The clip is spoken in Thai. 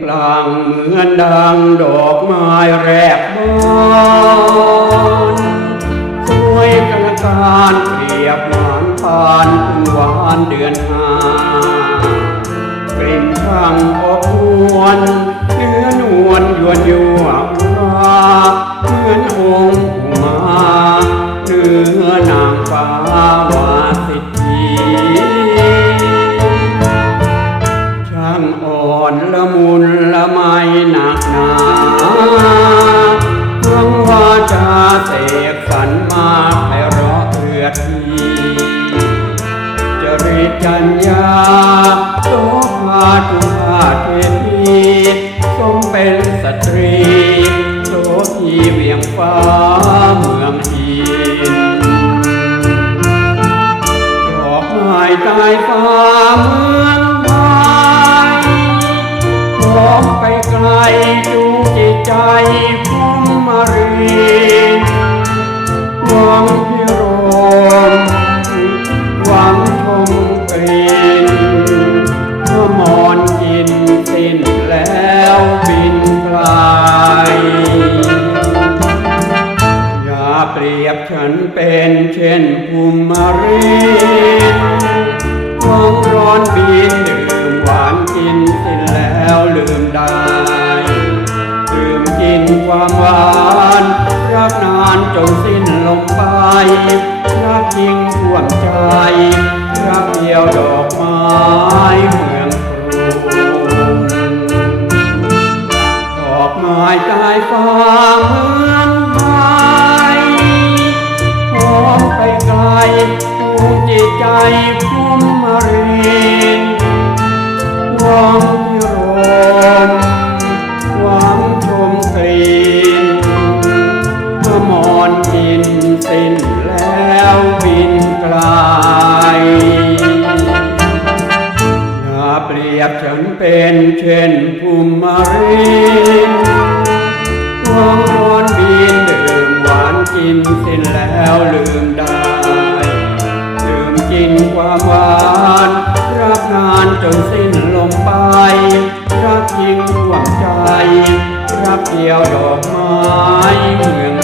เปลางเมื่อดังดอกไม้แรกบานสวยกันการเปรียบหวานพานพึ่งหวานเดือนหากลิ่นช่างอบอวน สรรมาไพเราะเอือดทีจริตจัญญาโสภาจุภาเทพีทรงเป็นสตรีโสพีเวียงฟ้าเมืองอินดอกไม้ใต้ฟ้าเมืองไทยพร้อมไปไกลจูจิตใจพุ่มมารี บินไกล อย่าเปรียบฉันเป็นเช่นภูมิมารินความร้อนบินดื่มหวานกินสิ้นแล้วลืมได้ดื่มกินความหวานรักนานจนสิ้นลมไปรักยิ่งท่วมใจรักเดียวดอกไม้ อกไม้ใต้ฟ้าเมืองไทยพร้อมไปไกลจูงจิตใจพุ่มมารินหวังพิรมหวังชมกลิ่นเมื่อมอนกินสิ้นแล้วบินไกลอย่าเปรียบฉันเป็นเช่นภูมิมาริน กินสิ้นแล้วลืมได้ ลืมกินความหวานรักนานจนสิ้นลมไป รักยิ่งหวังใจ รักเดียวดอกไม้เมือง